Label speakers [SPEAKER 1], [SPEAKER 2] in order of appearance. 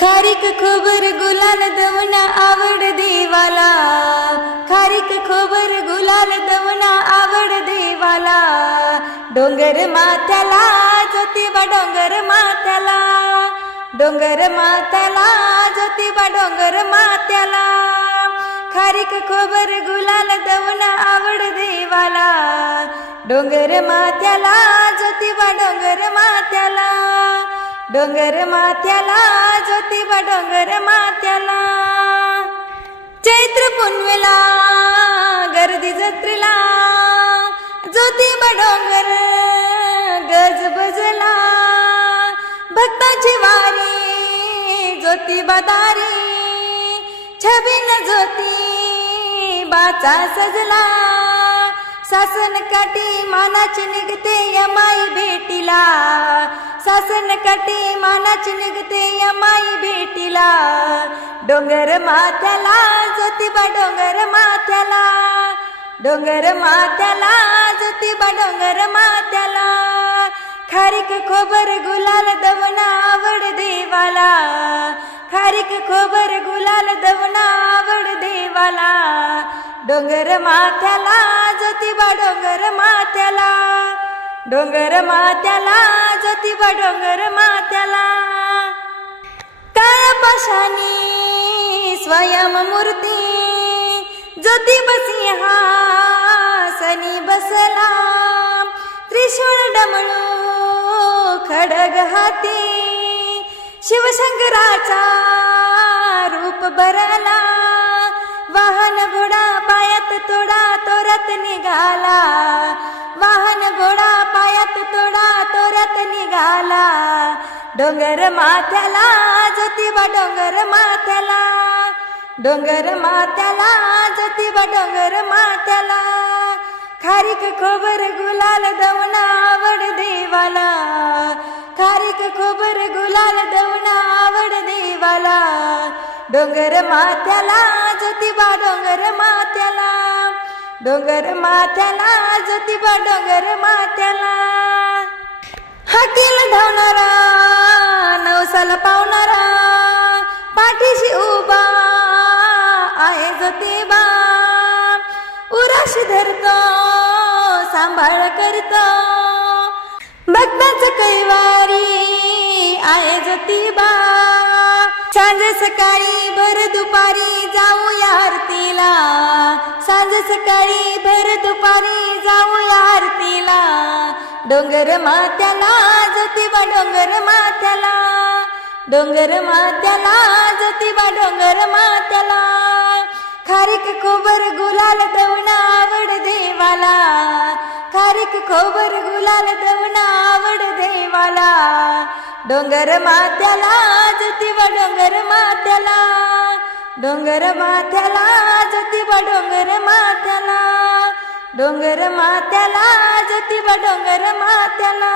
[SPEAKER 1] खारीक खोबर गुलाल दवना आवड देवाला. खारीक खोबर गुलाल दवना आवड देवाला. डोंगर माथ्याला ज्योतिबा डोंगर माथ्याला. डोंगर माथ्याला ज्योतिबा डोंगर माथ्याला. खारीक खोबर गुलाल दवना आवड देवाला. डोंगर माथ्याला डोंगर माथ्याला ज्योतिबा डोंगर माथ्याला. चैत्र पुनवेला गर्दी जत्रेला. ज्योतिबा डोंगर गज बजला भक्ताची वारी ज्योतिबा दारी. छबिन ज्योती बाचा सजला. सासन काठी मानाची निघते यमाई भेटीला. सासन काठी मानाची निघते यमाई भेटीला. डोंगर माथ्याला ज्योतिबा डोंगर माथ्याला. डोंगर माथ्याला ज्योतिबा डोंगर माथ्याला. खारीक खोबर गुलाल दवना आवड देवाला. खारीक खोबर गुलाल डोंगर माथ्याला ज्योतिबा डोंगर माथ्याला. डोंगर माथ्याला ज्योतिबा डोंगर माथ्याला. काळ पाशानी स्वयं मूर्ती ज्योतिबा सिंहासनी बसला. त्रिशूळ डमळू खडग हाती शिवशंकराचा रूप भरला वाहन घोडा तोरत निघाला. वाहन घोडा पायात तोडा तोरत निघाला. डोंगर माथ्याला ज्योतिबा डोंगर माथ्याला. डोंगर माथ्याला ज्योतिबा डोंगर माथ्याला. खारीक खोबर गुलाल दवना आवड देवाला. खारीक खोबर गुलाल दवना आवड देवाला. डोंगर माथ्याला ज्योतिबा डोंगर माथ्याला. डोंगर माथ्याला ज्योतिबा डोंगर माथ्याला. हाकील धावणारा नवसाला पावणारा पाठीशी उभा आहे ज्योतिबा. उराशी धरतो सांभाळ करतो. भक्ताच कैवारी आहे ज्योतिबा. सांज सकाळी भर दुपारी जाऊया सकाळी भर दुपारी जाऊया आरतीला. डोंगर माथ्याला ज्योतिबा डोंगर माथ्याला डोंगर माथ्याला ज्योतिबा डोंगर माथ्याला खारीक खोबर गुलाल दवना आवड देवाला. खारीक खोबर गुलाल दवना आवड देवाला. डोंगर माथ्याला ज्योतिबा डोंगर माथ्याला डोंगर माथ्याला ज्योतिबा डोंगर माथ्याला. डोंगर माथ्याला ज्योतिबा डोंगर माथ्याला.